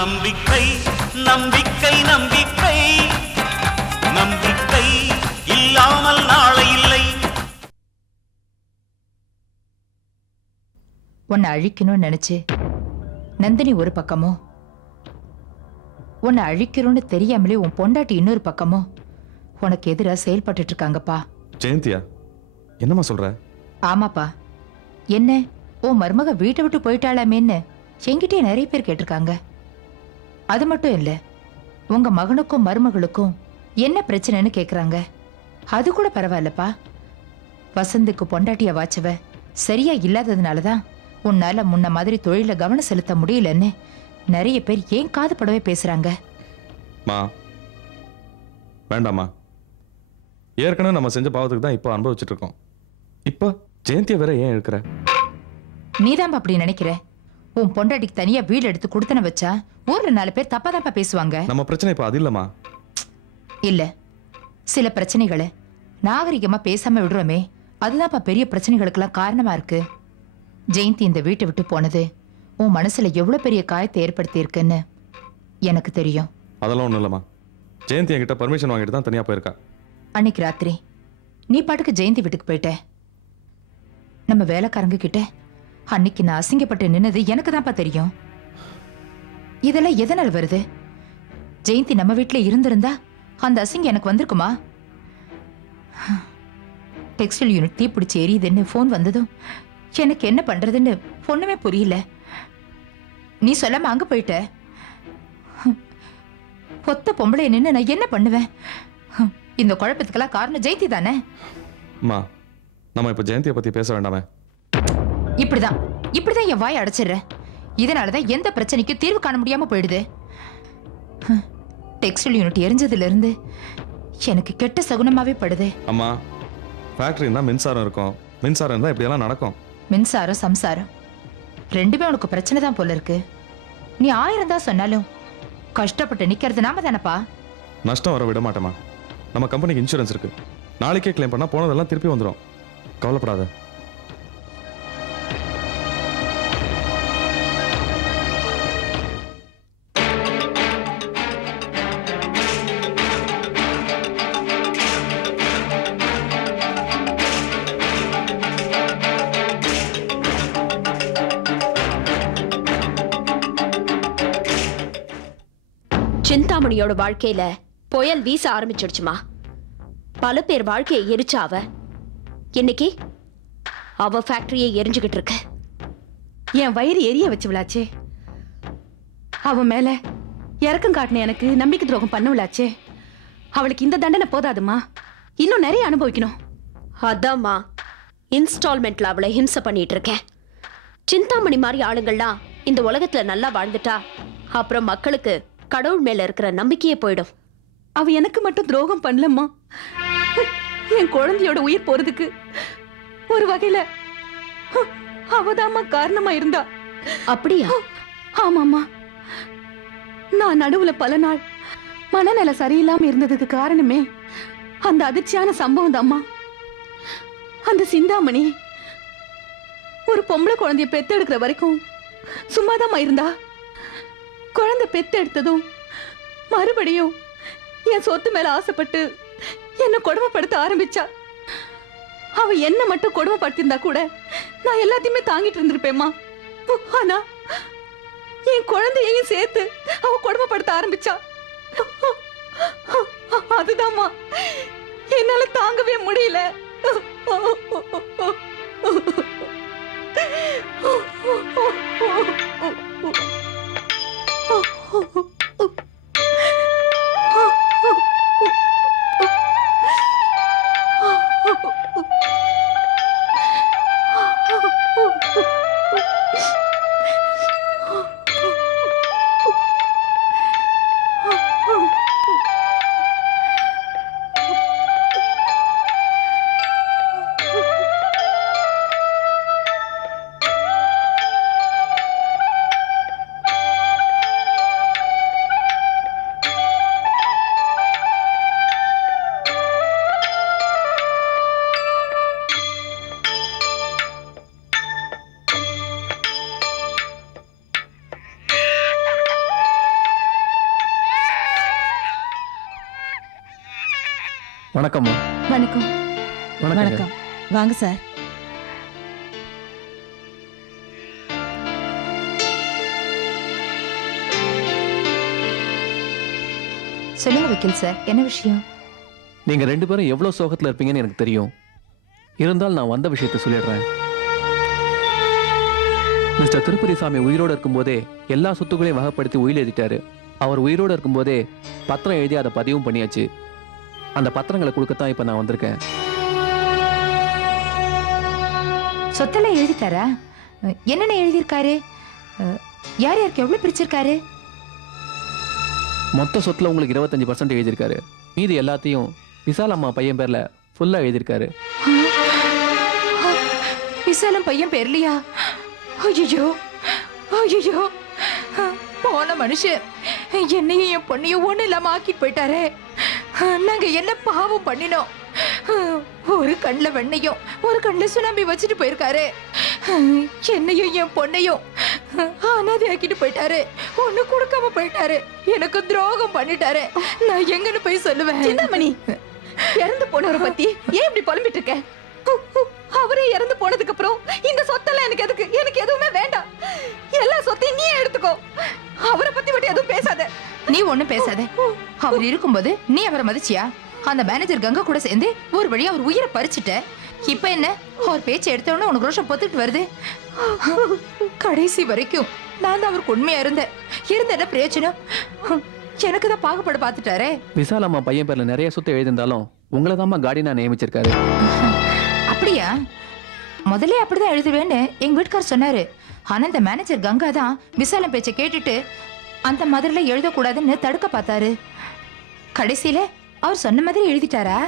நம்பிக்கை நம்பிக்கை நம்பிக்கை நம்பிக்கை இல்லாமல் நாளை இல்லை. உன்னை அழிக்கணும்னு நினைச்சு நந்தினி ஒரு பக்கமோ, உன்னை அழிக்கிறோன்னு தெரியாமலே உன் பொண்டாட்டி இன்னொரு பக்கமோ உனக்கு எதிராக செயல்பட்டு இருக்காங்கப்பா. ஜெயந்தியா, என்னம்மா சொல்ற? ஆமாப்பா. என்ன உன் மருமக வீட்டை விட்டு போயிட்டாளாமேன்னு என்கிட்டயே நிறைய பேர் கேட்டிருக்காங்க. அது மட்டும் இல்ல, உங்க மகனுக்கும் மருமகளுக்கும் என்ன பிரச்சனைன்னு கேக்குறாங்க. அது கூட பரவாயில்லப்பா. வசந்துக்கு பொண்டாட்டிய வாச்சவ சரியா இல்லாததுனாலதான் உன்னால முன்ன மாதிரி தொழில கவனம் செலுத்த முடியலன்னு நிறைய பேர் ஏன் காது படவே பேசுறாங்க. மா வேண்டாமா, ஏற்கனவே நம்ம செஞ்ச பாவத்துக்கு தான் இப்போ அனுபவிச்சுட்டு இருக்கோம். இப்போ ஜெயந்திய வேற ஏன் இருக்கிற? நீதான் அப்படி நினைக்கிற? உன் பொண்டாட்டிக்கு தனியா வீடு எடுத்து கொடுத்தன வச்சா ஊர்ல 4 பேர் தப்பாதாப்பா பேசுவாங்க. நம்ம பிரச்சனை இப்போ அது இல்லம்மா. இல்ல, சில பிரச்சனைகளை நாகரிகமா பேசாம விடுறோமே, அதுதான்ப்பா பெரிய பிரச்சனைகளுக்கெல்லாம் காரணமா இருக்கு. ஜெயந்தி இந்த வீட்டை விட்டு போனது உன் மனசுல எவ்வளவு பெரிய காயத்தை ஏற்படுத்தி இருக்குன்னு எனக்கு தெரியும். அதெல்லாம் ஒண்ணும் இல்லம்மா. ஜெயந்தி என்கிட்ட பர்மிஷன் வாங்கிட்டு தான் தனியா போயிருக்கா. அன்னைக்கு ராத்திரி நீ பாட்டுக்கு ஜெயந்தி வீட்டுக்கு போயிட்ட. நம்ம வேலைக்காரங்க கிட்ட அன்னைக்கு நான் அசிங்கப்பட்டு நின்னது எனக்கு தான்ப்பா தெரியும். இதெல்லாம் எதனால வருது? ஜெயந்தி நம்ம வீட்டுல இருந்திருந்தா அந்த அசிங்கம் எனக்கு வந்திருக்குமா? டெக்ஸ்டைல் யூனிட் தீப்பிடிச்சு எரியுதுன்னு போன் வந்ததும் எனக்கு என்ன பண்றதுன்னு ஒண்ணுமே புரியல. நீ சொல்லாம அங்க போயிட்ட. ஒத்த பொம்பளை நின்னு நான் என்ன பண்ணுவேன்? இந்த குழப்பத்துக்கெல்லாம் காரணம் ஜெயந்தி தானே. அம்மா, நம்ம இப்ப ஜெயந்தியை பத்தி பேச வேண்டாமே. இப்படிதான் என் வாயை அடைச்சிடுறேன். இதனாலதான் எந்த பிரச்சனைக்கும் தீர்வு காண முடியாம போயிடுது. டெக்ஸ்டைல் யூனிட் எரிஞ்சதுல இருந்து எனக்கு கெட்ட சகுனமாவே படுது. அம்மா, ஃபேக்டரினா மின்சாரம் இருக்கும். மின்சாரம் இருந்தா இப்படியெல்லாம் நடக்கும். மின்சாரம் சம்சாரம் ரெண்டுமே உனக்கு பிரச்சனை தான் போல இருக்கு. நீ 1000 தான் சொன்னாலும் கஷ்டப்பட்டு நிக்கிறது நாம தானப்பா. நஷ்டம் வர விட மாட்டேமா. நம்ம கம்பெனிக்கு இன்சூரன்ஸ் இருக்கு. நாளைக்கே கிளைம் பண்ணா போனதெல்லாம் திருப்பி வந்துடும். கவலைப்படாத. சிந்தாமணியோட வாழ்க்கையில புயல் வீச ஆரம்பிச்சிடுச்சுமா. பல பேர் வாழ்க்கையை எரிச்சா இன்னைக்கு அவ ஃபேக்டரியை எரிஞ்சுகிட்டு இருக்கு. என் வயிறு எரிய வச்சு விளாச்சே. அவ மேல இறக்கம் காட்டின எனக்கு நம்பிக்கை துரோகம் பண்ணவளாச்சே. அவளுக்கு இந்த தண்டனை போதாதுமா, இன்னும் நிறைய அனுபவிக்கணும். அதாம்மா இன்ஸ்டால்மெண்ட்ல அவளை ஹிம்சை பண்ணிட்டு இருக்கேன். சிந்தாமணி மாதிரி ஆளுங்கள்லாம் இந்த உலகத்துல நல்லா வாழ்ந்துட்டா அப்புறம் மக்களுக்கு கடவுள் மேல இருக்கிற நம்பிக்கையே போயிடும். அவ எனக்கு மட்டும் துரோகம் பண்ணலம்மா, என் குழந்தையோட உயிர் போறதுக்கு ஒரு வகையில அவதாமா காரணமா இருந்தா. அப்படியா? ஆமாம்மா, நான் நடுவுல பல நாள் மனநல சரியில்லாம இருந்ததுக்கு காரணமே அந்த அதிர்ச்சியான சம்பவம் தாம்மா. அந்த சிந்தாமணி ஒரு பொம்பளை குழந்தைய பெத்தெடுக்கிற வரைக்கும் சும்மாதாம்மா இருந்தா. குழந்தை பெத்தெடுத்ததும் மறுபடியும் என் சொத்து மேல ஆசைப்பட்டு என்ன கொடுமைப்படுத்த ஆரம்பிச்சா. அவ என்ன மட்டும் கொடுமைப்படுத்திருந்தா கூட நான் எல்லாத்தையுமே தாங்கிட்டு இருந்திருப்பேம்மா. ஆனா என் குழந்தையையும் சேர்த்து அவ கொடுமைப்படுத்த ஆரம்பிச்சா. அதுதாம்மா என்னால தாங்கவே முடியல. வணக்கம்மா. வணக்கம். வணக்கம். வாங்க சார். சொல்லுங்க வக்கீல் சார், என்ன விஷயம்? நீங்க 2 பேரும் எவ்வளவு சோகத்துல இருப்பீங்கன்னு எனக்கு தெரியும். இருந்தாலும் நான் வந்த விஷயத்தை சொல்லிடுறேன். மிஸ்டர் திருப்பதி சாமி உயிரோடு இருக்கும்போதே எல்லா சொத்துக்களையும் வகைப்படுத்தி உயில் எழுதிட்டாரு. அவர் உயிரோடு இருக்கும்போதே பத்திரம் எழுதி அதை பதிவும் பண்ணியாச்சு. அந்த பத்திரங்களை கொடுக்கத்தான் இப்ப நான் வந்திருக்கேன். சொத்தெல்லாம் எழுதிட்டாரா? என்னென்ன எழுதியிருக்காரு? யார் யாருக்கு எவ்வளவு பிரிச்சிருக்காரு? மொத்த சொத்துல உங்களுக்கு 25% எழுதியிருக்காரு. மீதி எல்லாத்தையும் விசால் அம்மா பையன் பேர்ல ஃபுல்லா எழுதியிருக்காரு. விசாலம் பையன் பேர்லையா? ஐயோ ஐயோ, போன மனுஷன் என்னையும் என் பொண்ணையும் ஒண்ணு இல்லாம ஆக்கிட்டு போயிட்டாரே. நாங்க என்ன பாவம் பண்ணினோம்? ஒரு கண்ணுல வெண்ணையும் ஒரு கண்ணுல சுனாமி வச்சுட்டு போயிருக்காரு. என்னையும் என் பொண்ணையும் அனாதை ஆக்கிட்டு போயிட்டாரு. ஒண்ணு கொடுக்காம போயிட்டாரு. எனக்கு துரோகம் பண்ணிட்டாரு. நான் எங்கன்னு போய் சொல்லுவேன்? சிந்தாமணி, இறந்து போனவரை பத்தி ஏன் இப்படி புலம்பிட்டு இருக்க? அவரே இறந்து போனதுக்கு அப்புறம் இந்த சொத்தெல்லாம் எனக்கு எதுக்கு? எனக்கு எதுவுமே வேண்டாம். எல்லா சொத்தையும் நீயே எடுத்துக்கோ. அவரை பத்தி மட்டும் எதுவும் பேசாத. நீ ஒண்ணும் பேசாத. அவர் இருக்கும்போது நீ அவரை மதிச்சியா? அந்த மேனேஜர் கங்கா கூட சேர்ந்து ஒரு வழியா அவர் உயிரை பறிச்சுட்ட. இப்ப என்ன? அவர் பேச்சு எடுத்தவொடனே உனக்கு ரோஷம் பொத்துக்கிட்டு வருது. கடைசி வரைக்கும் நான் தான் அவருக்கு உண்மையா இருந்தேன். என்ன பிரயோஜனம்? எனக்கு தான் பாகுபாடு பார்த்துட்டாரே. விசால் அம்மா பையன் பேர்ல நிறைய சொத்து எழுதியிருந்தாலும் உங்களை தாம்மா கார்டியனா நியமிச்சிருக்காரு. அப்படியா? முதல்ல அப்படிதான் எழுதுவேன்னு எங்க வீட்டுக்கார் சொன்னாரு. ஆனா இந்த மேனேஜர் கங்கா தான் விசாலம் பேச்சை கேட்டுட்டு அந்த மாதிரில எழுதக்கூடாதுன்னு தடுக்க பார்த்தாரு. கடைசியில அவர் சொன்ன மாதிரி எழுதிட்டாரா?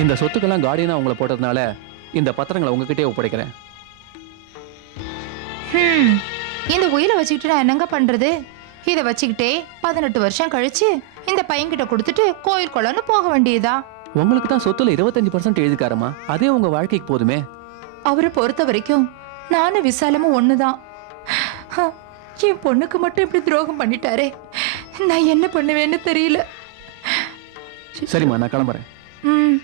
இந்த சொத்துக்கெல்லாம் கார்டியனா உங்களை போட்டதுனால இந்த பத்திரங்களை உங்ககிட்டயே ஒப்படைக்கிறேன். இந்த உயிரை வச்சுக்கிட்டு நான் என்னங்க பண்றது? இதை வச்சுக்கிட்டே 18 வருஷம் கழிச்சு இந்த பையன்கிட்ட கொடுத்துட்டு கோயில் குளம்னு போக வேண்டியதா? உங்களுக்கு தான் சொத்துல 25% எழுதிக்காரமா, அதே உங்க வாழ்க்கைக்கு போதுமே. அவரை பொறுத்த வரைக்கும் நானும் விசாலமும் ஒண்ணுதான். என் பொண்ணுக்கு மட்டும் இப்படி துரோகம் பண்ணிட்டாரே. நான் என்ன பண்ணுவேன்னு தெரியல. சரிம்மா, நான் கிளம்புறேன். ம்.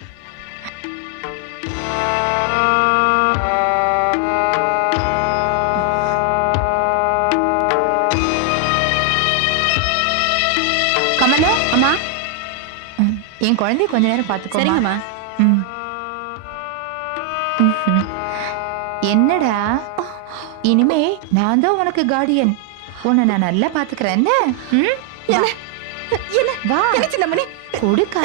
கமலா, அம்மா. என் குழந்தைய கொஞ்ச நேரம் பாத்துக்கோ. சரிங்கம்மா. என்னடா, இனிமே நான் தான் உனக்கு கார்டியன். உன்னை நான் நல்லா பாத்துக்கிறேன். என்ன? என்ன? வா. என்ன சின்னமணி? கொடுக்கா.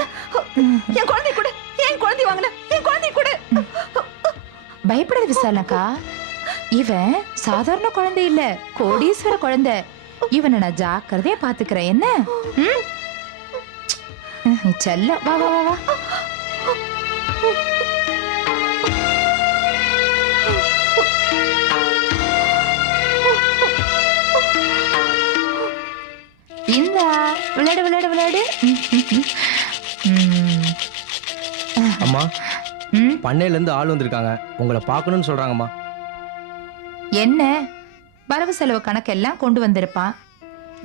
என் குழந்தை கூட. என் குழந்தை வாங்கின. என் குழந்தை கூட. பயப்படாத விசாலக்கா. இவன் சாதாரண குழந்தை இல்ல, கோடீஸ்வர குழந்தை. இவனை நான் ஜாக்கிரதையா பாத்துக்கிறேன். என்ன? செல்ல. வா வா வா வா. இந்தா விளையாடு விளையாடு விளையாடு. அம்மா, பண்ணையில இருந்து ஆள் வந்திருக்காங்க. உங்களை பார்க்கணும்னு சொல்றாங்கம்மா. என்ன? வரவு செலவு கணக்கெல்லாம் கொண்டு வந்திருப்பான்.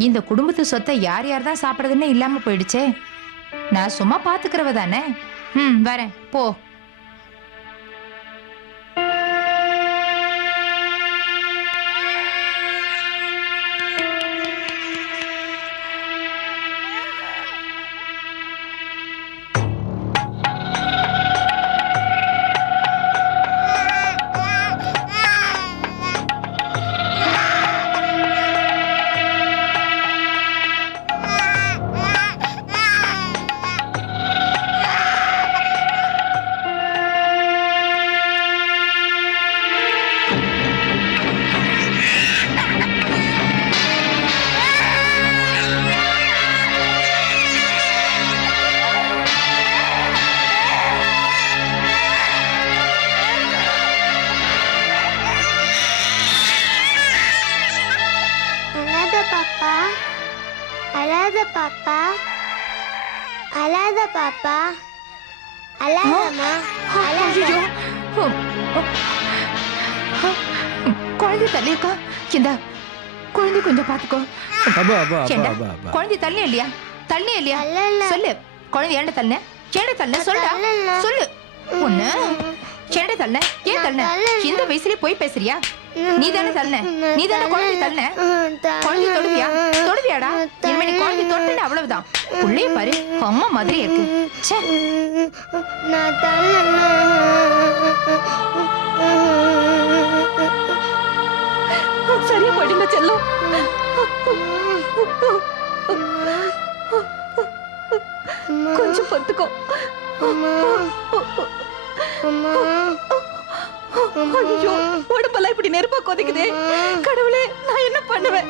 இந்த குடும்பத்து சொத்தை யார் யார் தான் சாப்பிடுறதுன்னு இல்லாம போயிடுச்சே. நான் சும்மா பாத்துக்கிறவ தானே. வரேன், போ. அழாத பாப்பா, அழாத பாப்பா, அழாதம்மா, அழாத. குழந்தை தள்ளியிருக்கா. இந்த குழந்தை கொஞ்சம் பாத்துக்கோ. அப்பா, அப்பா, ஏண்டா, அப்பா, அப்பா. குழந்தை தள்ளி இல்லையா? தள்ளி இல்லையா? அல்ல. சொல்லு, குழந்தை ஏண்ட தள்ளன? செண்டை தள்ள சொல்டா சொல்லு பொண்ணு செண்டை தள்ள ஏன் தள்ள இந்த வயசுலயே போய் பேசுறியா நீ தானே தள்ள நீ தானே குழந்தை தள்ள குழந்தை தொடுவியா தொடுவியாடா இனிமே நீ குழந்தை தொட்டுன்னு அவ்வளவுதான் புள்ளைய பாரு அம்மா மாதிரி இருக்கு ச்சே. நான் தள்ளல. சரியா போயிடுங்க செல்லம். கொஞ்சம் பொறுத்துக்கோ. ஐயோ உடம்பெல்லாம் இப்படி நெருப்பா கொதிக்குதே. கடவுளே நான் என்ன பண்ணுவேன்?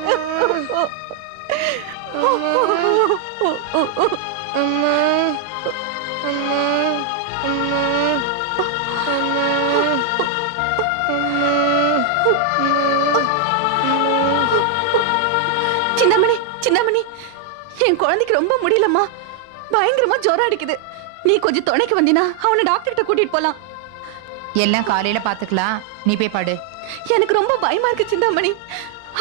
அம்மா அம்மா அம்மா சிந்தாமணி சிந்தாமணி, என் குழந்தைக்கு ரொம்ப முடியலம்மா. பயங்கரமா ஜுரம் அடிக்குது. நீ கொஞ்சம் துணைக்கு வந்தினா அவனை டாக்டர் கிட்ட கூட்டிட்டு போலாம். எல்லாம் காலையில பாத்துக்கலாம், நீ போய் பாடு. எனக்கு ரொம்ப பயமா இருக்கு சிந்தாமணி.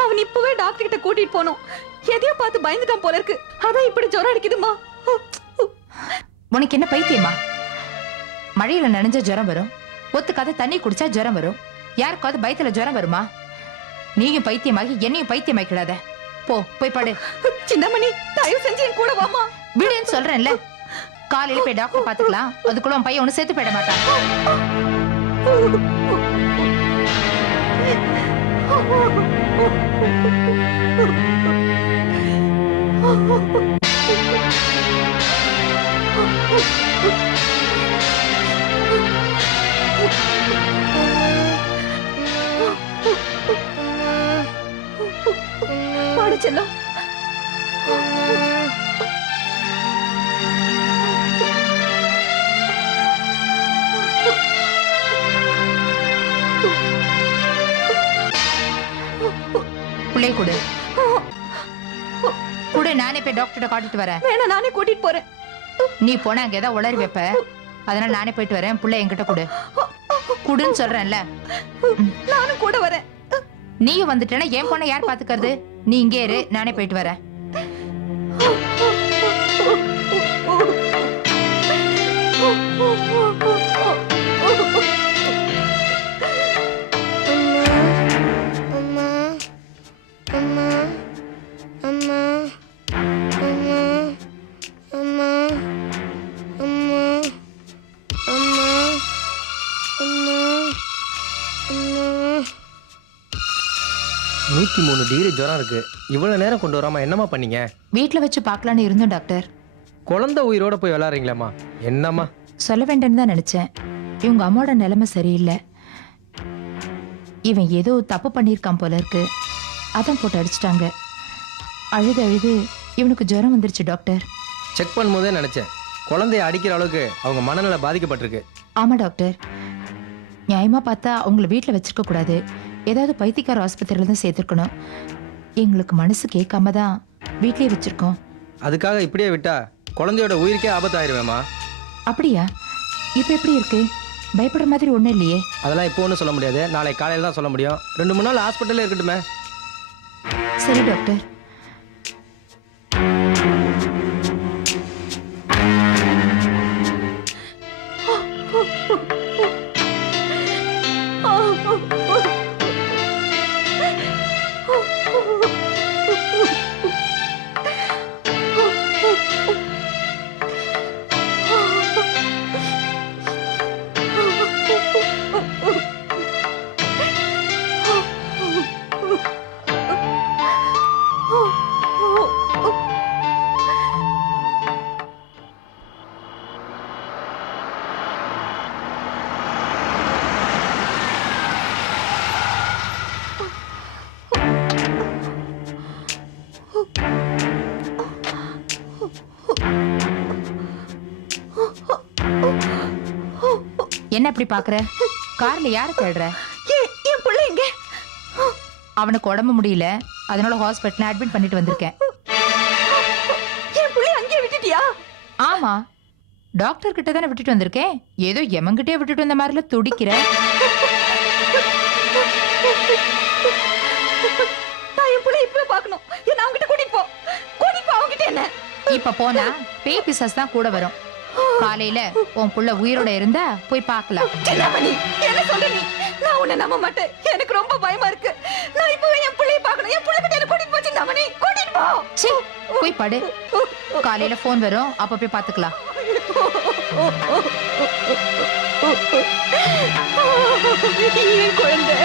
அவன் இப்பவே டாக்டர் கிட்ட கூட்டிட்டு போனோம். எதையோ பார்த்து பயந்துட்டான் போல இருக்கு. அதான் இப்படி ஜுரம் அடிக்குதுமா. உனக்கு என்ன பைத்தியமா? மழையில நனைஞ்ச ஜுரம் வரும், ஒத்துக்காத தண்ணி குடிச்சா ஜுரம் வரும். யாருக்காவது பயத்துல ஜுரம் வருமா? நீயும் பைத்தியமாகி என்னையும் பைத்தியமாக்கிடாத. போய் பாடு. சிந்தாமணி தயவு செஞ்சு என் கூட வாமா. விடுன்னு சொல்றேன்ல. காலையில போய் டாக்டர் பாத்துக்கலாம். அதுக்குள்ள உன் பையன் ஒண்ணு சேர்த்து போயிட மாட்டான். பாடு செல்லம். பிள்ளை கொடு கொடு, நானே போய் டாக்டர்கிட்ட காட்டிட்டு வரேன். வேணா நானே கூட்டிட்டு போறேன். நீ போனா அங்க ஏதாவது உளறி வைப்ப. அதனால நானே போயிட்டு வரேன். பிள்ளை என்கிட்ட கொடு குடுன்னு சொல்றேன்ல. நானும் கூட வரேன். நீயும் வந்துட்டேன்னா என் பொண்ணை யார் பாத்துக்கிறது? நீ இங்கே இரு, நானே போயிட்டு வரேன். நூத்தி 3 டிகிரி ஜுரம் இருக்கு. இவ்வளவு நேரம் கொண்டு வராம என்னம்மா பண்ணீங்க? வீட்டுல வச்சு பார்க்கலான்னு இருந்தோம் டாக்டர். குழந்தை உயிரோட போய் விளையாடுறீங்களேம்மா, என்னம்மா? சொல்ல வேண்டாம்னு தான் நினைச்சேன். இவங்க அம்மாவோட நிலைமை சரியில்லை. இவன் ஏதோ தப்பு பண்ணியிருக்கான் போல இருக்கு. அதான் போட்டு அடிச்சிட்டாங்க. அழுது அழுது இவனுக்கு ஜுரம் வந்துருச்சு டாக்டர். செக் பண்ணும்போதே நினைச்சேன் குழந்தைய அடிக்கிற அளவுக்கு அவங்க மனநிலை பாதிக்கப்பட்டிருக்கு. ஆமா டாக்டர், நியாயமா பார்த்தா அவங்கள வீட்டில் வச்சிருக்க கூடாது. ஏதாவது பைத்தியக்கார ஆஸ்பத்திரியில தான் சேர்த்துருக்கணும். எங்களுக்கு மனசு கேட்காம தான் வீட்லயே வச்சிருக்கோம். அதுக்காக இப்படியே விட்டா குழந்தையோட உயிருக்கே ஆபத்தாயிருவேம்மா. அப்படியா? இப்ப எப்படி இருக்கு? பயப்படுற மாதிரி ஒண்ணும் இல்லையே. அதெல்லாம் இப்போ ஒன்றும் சொல்ல முடியாது. நாளை காலையில் தான் சொல்ல முடியும். 2-3 நாள் ஹாஸ்பிட்டல்ல இருக்கட்டுமே. சரி டாக்டர். என்ன அப்படி பாக்குற? கார்ல யார தேடுற? என் புள்ள எங்க? அவனுக்கு உடம்பு முடியல, அதனால ஹாஸ்பிட்டல் அட்மிட் பண்ணிட்டு வந்திருக்கேன். என் புள்ள அங்கேயே விட்டுட்டியா? ஆமா, டாக்டர் கிட்ட தானே விட்டுட்டு வந்திருக்கேன். ஏதோ எமங்கிட்டே விட்டுட்டு வந்த மாதிரில துடிக்கிற. நான் என் புள்ள இப்பவே பார்க்கணும். என்ன அவங்கிட்ட கூட்டிட்டு போ. கூட்டிட்டு போ அவங்கிட்ட. என்ன இப்ப போனா பேய் பிசாஸ் தான் கூட வரும். காலையில உன் புள்ள உயிரோட இருந்தா போய் பார்க்கலாம். சிந்தாமணி என்ன சொல்ற நீ? நான் உன்னை நம்ப மாட்டேன். எனக்கு ரொம்ப பயமா இருக்கு. நான் இப்பவே என் புள்ளைய பார்க்கணும். என் புள்ள கிட்ட என்ன கூட்டிட்டு போ சிந்தாமணி. கூட்டிட்டு போ. சீ, போய் படு. காலையில போன் வரும், அப்ப போய் பாத்துக்கலாம். என் குழந்தை.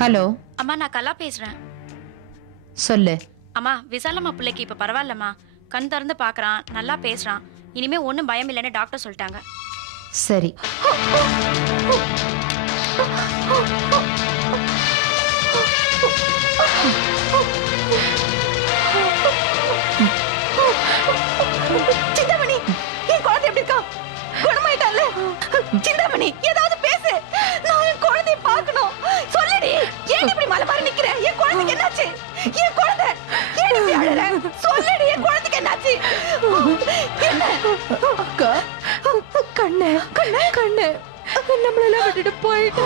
ஹலோ, அம்மா நான் கலா பேசுறேன். சொல்லு. அம்மா விசாலம்மா பிள்ளைக்கு இப்ப பரவாயில்லம்மா. கண் திறந்து பாக்குறான், நல்லா பேசுறான். இனிமே ஒண்ணும் பயம் இல்லைன்னு டாக்டர் சொல்லிட்டாங்க. சரி. சிந்தாமணி என் குழந்தை எப்படி இருக்கா? குணமாயிட்டால? சிந்தாமணி ஏதாவது பேசு. நான் என் குழந்தைய பார்க்கணும். சொல்லுடி. ஏன் இப்படி மலை மாதிரி நிக்கிற? என் குழந்தைக்கு என்னாச்சு? என் குழந்தை ஏன் இப்படி அழற? சொல்லுடி, என் குழந்தைக்கு என்னாச்சு? என்ன? அக்கா, கண்ணு கண்ணு கண்ணு நம்மளெல்லாம் விட்டுட்டு போயிட்டு